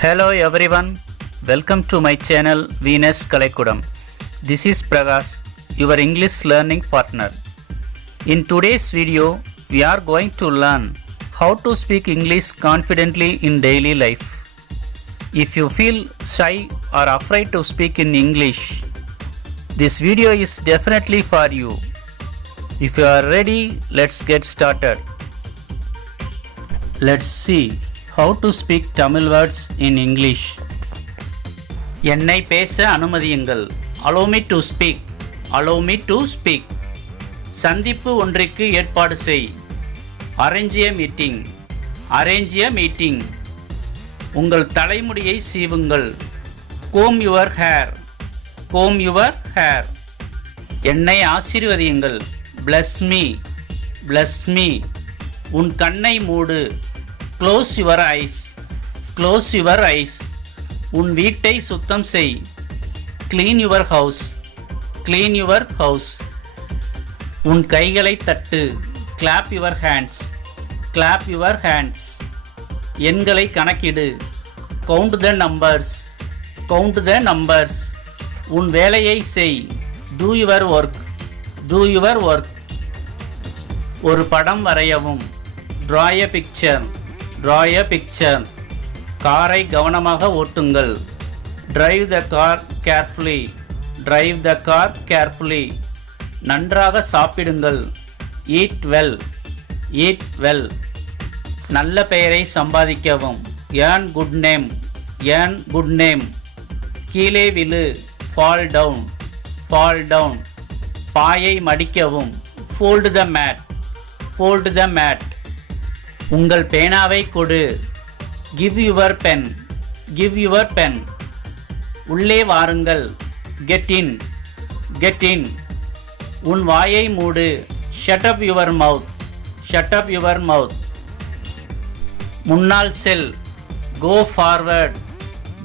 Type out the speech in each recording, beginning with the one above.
Hello everyone, welcome to my channel Venus Kalaikudam. This is Prakash, your English learning partner. In today's video, we are going to learn how to speak English confidently in daily life. If you feel shy or afraid to speak in English, this video is definitely for you. If you are ready, let's get started. Let's see how to speak Tamil words in English. என்னை பேச அனுமதியுங்கள். Allow me to speak. Allow me to speak. சந்திப்பு ஒன்றிற்கு ஏற்பாடு செய். Arrange a meeting. Arrange a meeting. உங்கள் தலைமுடியை சீவுங்கள். Comb your hair. Comb your hair. என்னை ஆசீர்வதியுங்கள். Bless me. Bless me. உன் கண்ணை மூடு. Close your eyes. Close your eyes. உன் வீட்டை சுத்தம் செய். Clean your house. Clean your house. உன் கைகளை தட்டு. Clap your hands. Clap your hands. எண்களை கணக்கிடு. Count the numbers. Count the numbers. உன் வேலையை செய். Do your work. Do your work. ஒரு படம் வரையவும். Draw a picture. Draw a picture. காரை கவனமாக ஓட்டுங்கள். Drive the car carefully. Drive the car carefully. நன்றாக சாப்பிடுங்கள். Eat well. Eat well. நல்ல பெயரை சம்பாதிக்கவும். Earn good name. Earn good name. கீழே விழு. Fall down. Fall down. பாயை மடிக்கவும். Fold the mat. Fold the mat. உங்கள் பேனாவை கொடு. Give your pen. Give your pen. உள்ளே வாருங்கள். Get in. Get in. உன் வாயை மூடு. Shut up your mouth. Shut up your mouth. முன்னால் செல். Go forward.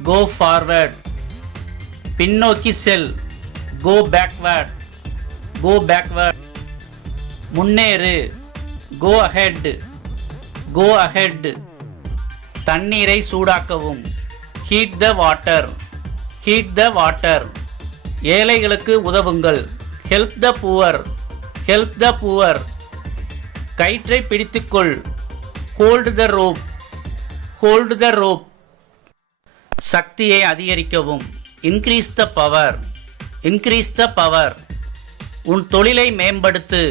Go forward. பின்னோக்கி செல். Go backward. Go backward. முன்னேறு. Go ahead. Go ahead. தண்ணீரை சூடாக்கவும். Heat the water. Heat the water. ஏழைகளுக்கு உதவுங்கள். Help the poor. Help the poor. கயிற்றை பிடித்துக்கொள். Hold the rope. Hold the rope. சக்தியை அதிகரிக்கவும். Increase the power. Increase the power. உன் தொழிலை மேம்படுத்து.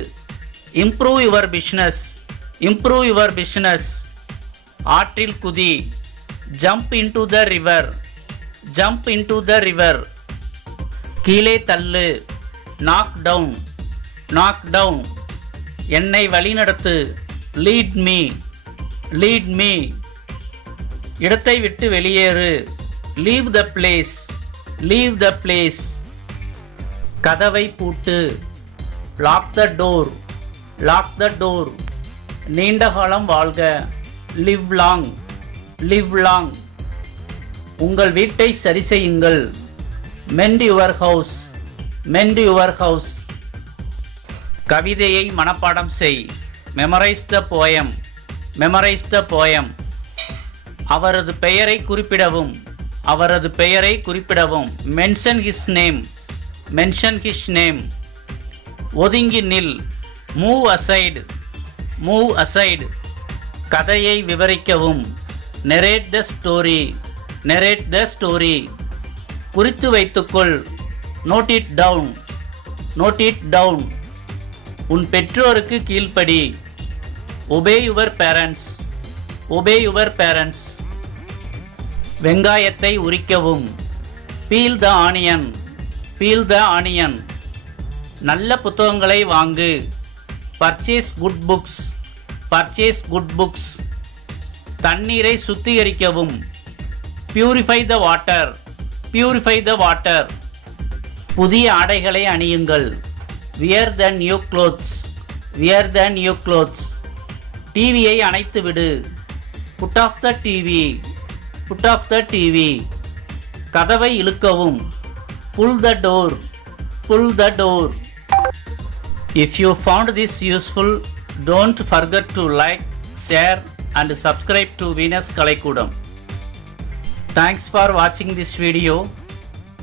Improve your business. Improve your business. ஆற்றில் குதி. Jump into the river. Jump into the river. கீழே தள்ளு. Knock down. Knock down. என்னை வழிநடத்து. Lead me. Lead me. இடத்தை விட்டு வெளியேறு. Leave the place. Leave the place. கதவை பூட்டு. Lock the door. Lock the door. நீண்ட காலம் வாழ்க. Live long. Live long. உங்கள் வீட்டை சரி செய்யுங்கள். Mend your house. Mend your house. கவிதையை மனப்பாடம் செய். Memorize the poem. Memorize the poem. அவரது பெயரை குறிப்பிடவும். அவரது பெயரை குறிப்பிடவும். Mention his name. Mention his name. ஒதுங்கி நில். Move aside. Move aside. கதையை விவரிக்கவும். Narrate the story. Narrate the story. குறித்து வைத்துக்கொள். Note it down. Note it down. உன் பெற்றோருக்கு கீழ்ப்படி. Obey your parents. Obey your parents. வெங்காயத்தை உரிக்கவும். Peel the onion. Peel the onion. நல்ல புத்தகங்களை வாங்கு. Purchase good books. Purchase good books. தண்ணீரை சுத்திகரிக்கவும். Purify the water. Purify the water. புதிய ஆடைகளை அணியுங்கள். Wear the new clothes. Wear the new clothes. டிவியை அணைத்து விடு. Put off the TV. Put off the TV. கதவை இழுக்கவும். Pull the door. Pull the door. If you found this useful, don't forget to like, share and subscribe to Venus Kalaikudam. Thanks for watching this video.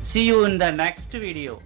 See you in the next video.